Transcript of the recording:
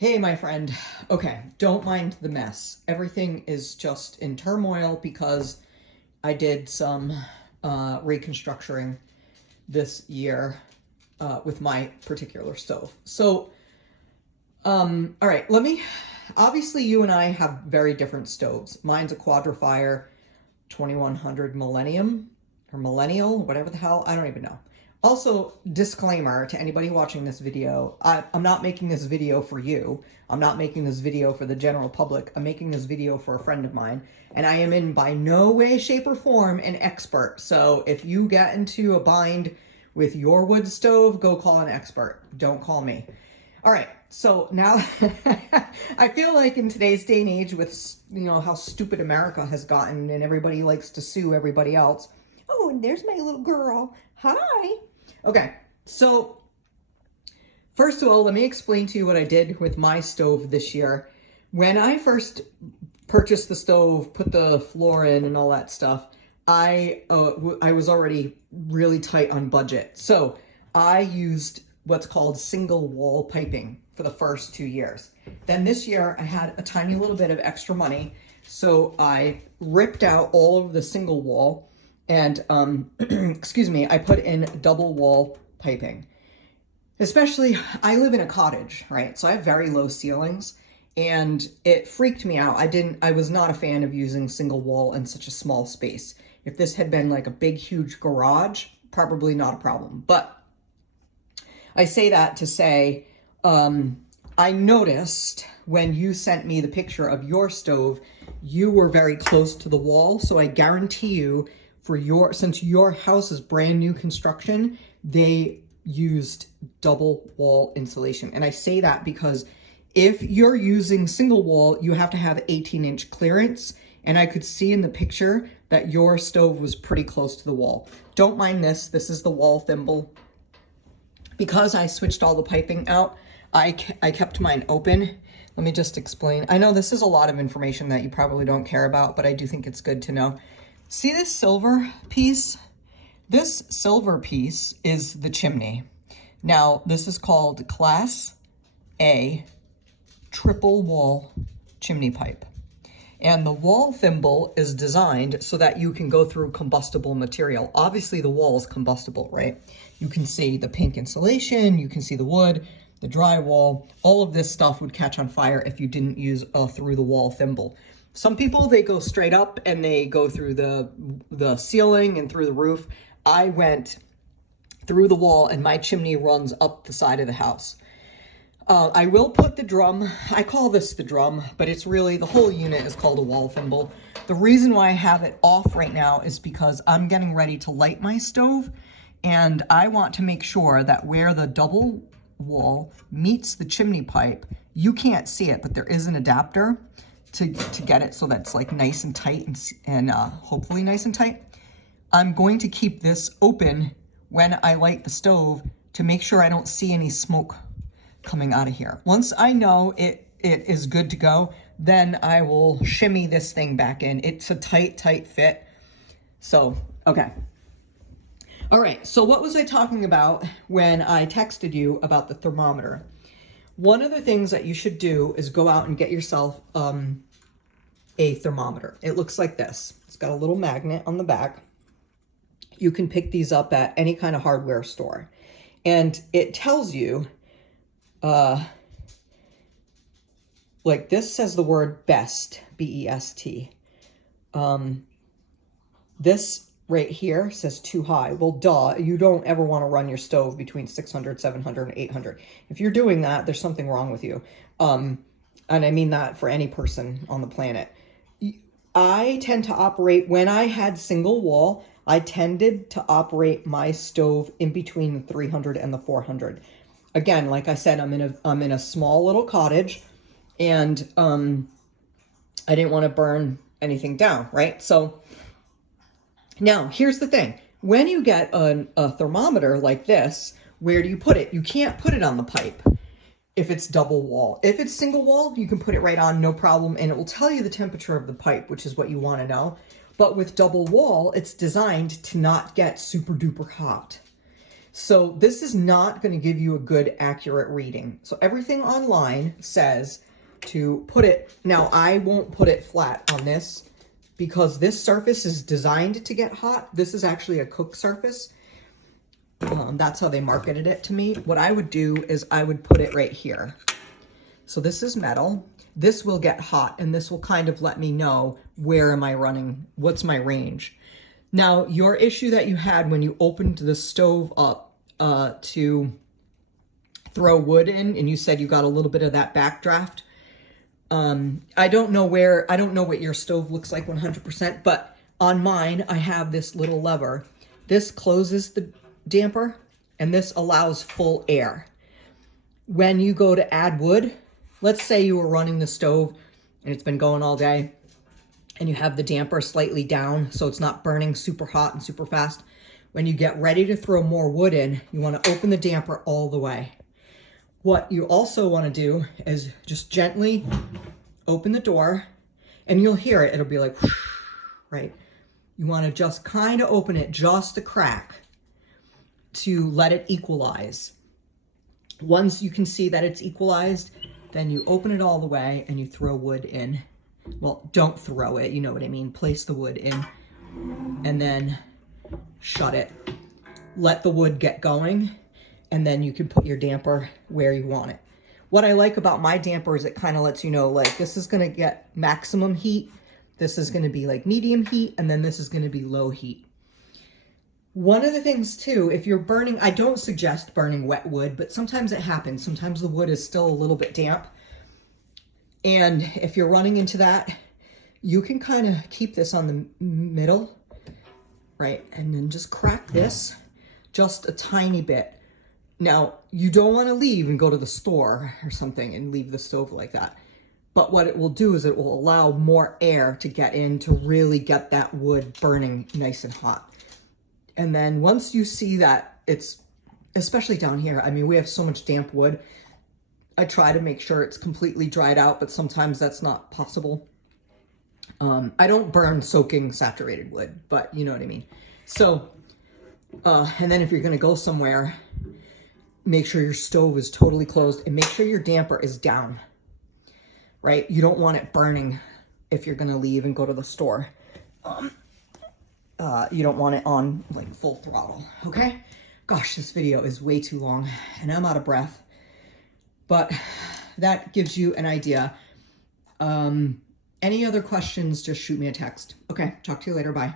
Hey, my friend. Okay, don't mind the mess. Everything is just in turmoil because I did some reconstructing this year with my particular stove. All right, obviously you and I have very different stoves. Mine's a Quadrifire 2100 Millennium or Millennial, whatever the hell, I don't even know. Also, disclaimer to anybody watching this video, I'm not making this video for you. I'm not making this video for the general public. I'm making this video for a friend of mine, and I am in by no way, shape, or form an expert. So if you get into a bind with your wood stove, go call an expert. Don't call me. All right, so now I feel like in today's day and age with, how stupid America has gotten and everybody likes to sue everybody else. Oh, and there's my little girl. Hi. Okay, so first of all, let me explain to you what I did with my stove this year. When I first purchased the stove, put the floor in and all that stuff, I was already really tight on budget. So I used what's called single wall piping for the first 2 years. Then this year I had a tiny little bit of extra money. So I ripped out all of the single wall and, excuse me, I put in double wall piping. Especially, I live in a cottage, right? So I have very low ceilings and it freaked me out. I was not a fan of using single wall in such a small space. If this had been like a big, huge garage, probably not a problem. But I say that to say, I noticed when you sent me the picture of your stove, you were very close to the wall. So I guarantee you, since your house is brand new construction, they used double wall insulation. And I say that because if you're using single wall, you have to have 18-inch clearance. And I could see in the picture that your stove was pretty close to the wall. Don't mind this. This is the wall thimble. Because I switched all the piping out, I kept mine open. Let me just explain. I know this is a lot of information that you probably don't care about, but I do think it's good to know. See this silver piece? This silver piece is the chimney. Now, this is called Class A triple wall chimney pipe. And the wall thimble is designed so that you can go through combustible material. Obviously, the wall is combustible, right? You can see the pink insulation, you can see the wood, the drywall. All of this stuff would catch on fire if you didn't use a through-the-wall thimble. Some people, they go straight up and they go through the ceiling and through the roof. I went through the wall and my chimney runs up the side of the house. I will put the drum, I call this the drum, but it's really, the whole unit is called a wall thimble. The reason why I have it off right now is because I'm getting ready to light my stove and I want to make sure that where the double wall meets the chimney pipe, you can't see it, but there is an adapter to get it so that's like nice and tight and hopefully nice and tight. I'm going to keep this open when I light the stove to make sure I don't see any smoke coming out of here. Once I know it is good to go, then I will shimmy this thing back in. It's a tight fit. So, okay. All right, so what was I talking about when I texted you about the thermometer? One of the things that you should do is go out and get yourself a thermometer. It looks like this. It's got a little magnet on the back. You can pick these up at any kind of hardware store. And it tells you, like this says the word best, B-E-S-T. This right here says too high. Well, duh, you don't ever want to run your stove between 600, 700, and 800. If you're doing that, there's something wrong with you. And I mean that for any person on the planet. I tend to operate, when I had single wall, I tended to operate my stove in between the 300 and the 400. Again, like I said, I'm in a small little cottage and I didn't want to burn anything down, right? So now, here's the thing. When you get a thermometer like this, where do you put it? You can't put it on the pipe if it's double wall. If it's single wall, you can put it right on, no problem, and it will tell you the temperature of the pipe, which is what you want to know. But with double wall, it's designed to not get super duper hot. So this is not going to give you a good accurate reading. So everything online says to put it, now I won't put it flat on this because this surface is designed to get hot. This is actually a cook surface. That's how they marketed it to me. What I would do is I would put it right here. So this is metal. This will get hot, and this will kind of let me know where am I running, what's my range. Now, your issue that you had when you opened the stove up to throw wood in, and you said you got a little bit of that backdraft. I don't know what your stove looks like 100%, but on mine, I have this little lever. This closes the damper, and this allows full air. When you go to add wood, let's say you were running the stove and it's been going all day and you have the damper slightly down so it's not burning super hot and super fast. When you get ready to throw more wood in, you want to open the damper all the way. What you also want to do is just gently open the door, and you'll hear it. It'll be like, whoosh, right? You want to just kind of open it just a crack to let it equalize. Once you can see that it's equalized, then you open it all the way and you throw wood in. Well, don't throw it, you know what I mean. Place the wood in and then shut it. Let the wood get going, and then you can put your damper where you want it. What I like about my damper is it kind of lets you know, like, this is going to get maximum heat, this is going to be like medium heat, and then this is going to be low heat. One of the things too, if you're burning, I don't suggest burning wet wood, but sometimes it happens. Sometimes the wood is still a little bit damp. And if you're running into that, you can kind of keep this on the middle, right? And then just crack this just a tiny bit. Now, you don't want to leave and go to the store or something and leave the stove like that. But what it will do is it will allow more air to get in to really get that wood burning nice and hot. And then once you see that it's, especially down here, I mean, we have so much damp wood. I try to make sure it's completely dried out, but sometimes that's not possible. I don't burn soaking saturated wood, but you know what I mean. So, and then if you're going to go somewhere, make sure your stove is totally closed and make sure your damper is down, right? You don't want it burning if you're going to leave and go to the store. You don't want it on like full throttle, okay? Gosh, this video is way too long and I'm out of breath, but that gives you an idea. Any other questions, just shoot me a text. Okay, talk to you later, bye.